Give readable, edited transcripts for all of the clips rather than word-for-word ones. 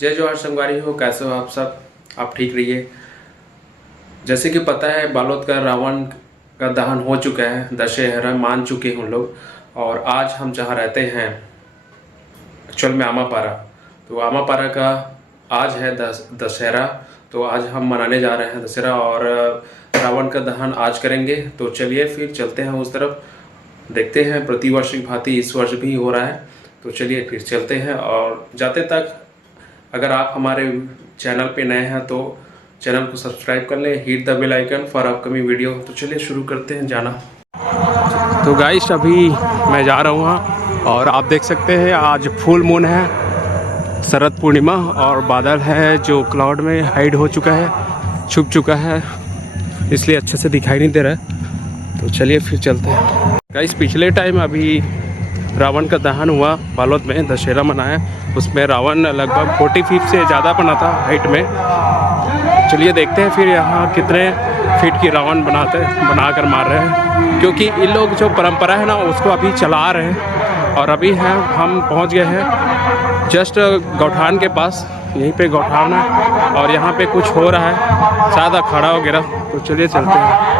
जय जवाहर संगवारी हो, कैसे हो आप सब। आप ठीक रहिए। जैसे कि पता है बालोद का रावण का दहन हो चुका है, दशहरा मान चुके हैं हम लोग। और आज हम जहाँ रहते हैं एक्चुअल में आमापारा, तो आमापारा का आज है दशहरा। तो आज हम मनाने जा रहे हैं दशहरा और रावण का दहन आज करेंगे। तो चलिए फिर चलते हैं उस तरफ, देखते हैं। प्रतिवर्ष की भांति इस वर्ष भी हो रहा है, तो चलिए फिर चलते हैं। और जाते तक अगर आप हमारे चैनल पे नए हैं तो चैनल को सब्सक्राइब कर लें, hit the bell icon for upcoming video. तो चलिए शुरू करते हैं जाना। तो गाइस अभी मैं जा रहा हूँ वहाँ, और आप देख सकते हैं आज फुल मून है, शरद पूर्णिमा, और बादल है जो क्लाउड में हाइड हो चुका है, छुप चुका है, इसलिए अच्छे से दिखाई नहीं दे रहा है। तो चलिए फिर चलते हैं। गाइस पिछले टाइम अभी रावण का दहन हुआ बालोद में, दशहरा मनाया, उसमें रावण लगभग 40 फीट से ज़्यादा बना था हाइट में। चलिए देखते हैं फिर यहाँ कितने फीट की रावण बना कर मार रहे हैं, क्योंकि इन लोग जो परंपरा है ना उसको अभी चला रहे हैं। और अभी हैं हम पहुँच गए हैं जस्ट गौठान के पास, यहीं पे गौठान है और यहाँ पे कुछ हो रहा है शायद अखाड़ा वगैरह। तो चलिए चलते हैं।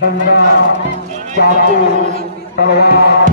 डंडा, चाकू, तलवार,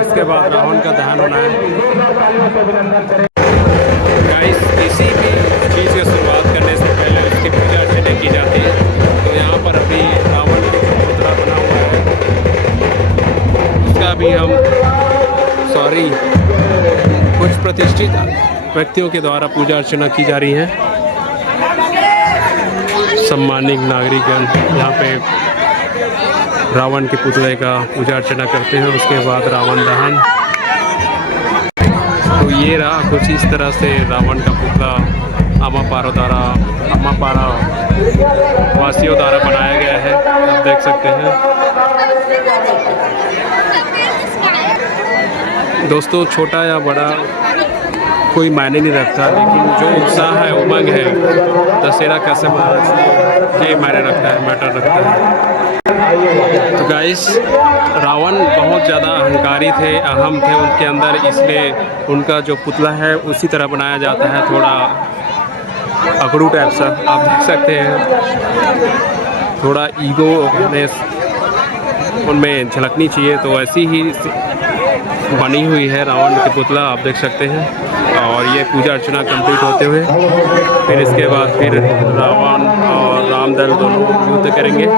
इसके बाद रावण का दहन होना है। गाइस, किसी भी चीज़ की शुरुआत करने से पहले उसकी पूजा अर्चना की जाती है। तो यहाँ पर अभी रावण का पुतला बना हुआ है, उसका भी हम कुछ प्रतिष्ठित व्यक्तियों के द्वारा पूजा अर्चना की जा रही है। सम्मानित नागरिकगण यहाँ पे रावण के पुतले का पूजा अर्चना करते हैं। उसके बाद रावण दहन। तो ये रहा कुछ इस तरह से रावण का पुतला आमापारा वासियों द्वारा बनाया गया है, आप देख सकते हैं। दोस्तों, छोटा या बड़ा कोई मायने नहीं रखता, लेकिन जो उत्साह है, उमंग है, दशहरा कैसे मनाना चाहिए ये मायने रखता है, मैटर रखता है। तो गाइस, रावण बहुत ज़्यादा अहंकारी थे, अहम थे उनके अंदर, इसलिए उनका जो पुतला है उसी तरह बनाया जाता है, थोड़ा अकड़ू टाइप सा, आप देख सकते हैं। थोड़ा ईगोनेस उनमें झलकनी चाहिए, तो ऐसी ही बनी हुई है रावण की पुतला, आप देख सकते हैं। और ये पूजा अर्चना कंप्लीट होते हुए फिर इसके बाद फिर रावण और रामदल दोनों युद्ध करेंगे।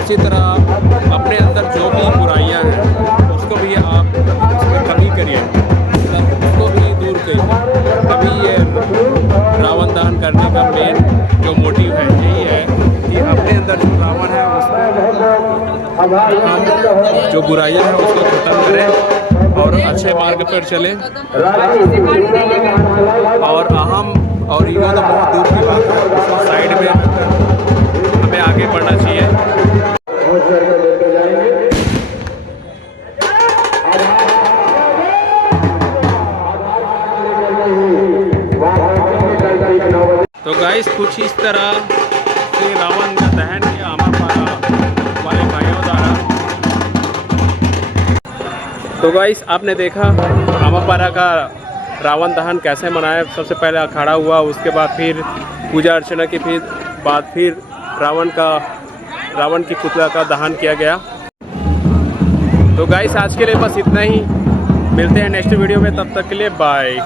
इसी तरह अपने अंदर जो भी बुराइयां हैं उसको भी आप उसमें कमी करिए, उसको भी दूर करिए। तभी ये रावण दहन करने का मेन जो मोटिव है यही है कि अपने अंदर जो रावण है उसको जो बुराइयां हैं उसको खत्म करें और अच्छे मार्ग पर चलें। और अहम और ईगो तो बहुत दूर की बात है, उसको साइड में हमें आगे बढ़ना चाहिए। तो गाइस कुछ इस तरह से रावण का दहन किया आमापारा वाले भाइयों द्वारा। तो गाइस आपने देखा आमापारा का रावण दहन कैसे मनाया। सबसे पहले अखाड़ा हुआ, उसके बाद फिर पूजा अर्चना की फिर रावण की पुतला का दहन किया गया। तो गाइस आज के लिए बस इतना ही, मिलते हैं नेक्स्ट वीडियो में, तब तक के लिए बाय।